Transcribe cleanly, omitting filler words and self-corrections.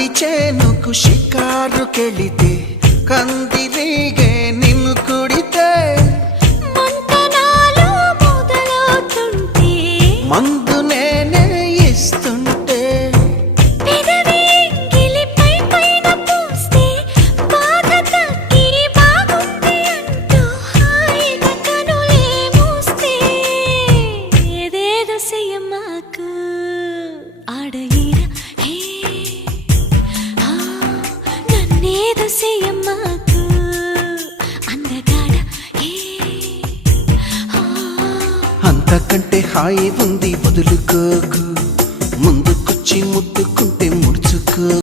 కంది చేనుకు షికారు కెళితే కందిరీగే నిన్ను కుడితే మంతనాలు మొదలవుతుంటే మందు నేనే ఇస్తుంటే పెదవి గిలిపై పైన పూస్తే బాధ తగ్గి బాగుంది అంటూ హాయిగా కనులే మూస్తే ఏదేదో చెయ్యమాకు ఆడ ఈడ హే నన్నేదో చెయ్యమాకు అందగాడ హే అంతకంటే హాయి ఉంది వదులుకోకు ముందుకొచ్చి ముట్టుకు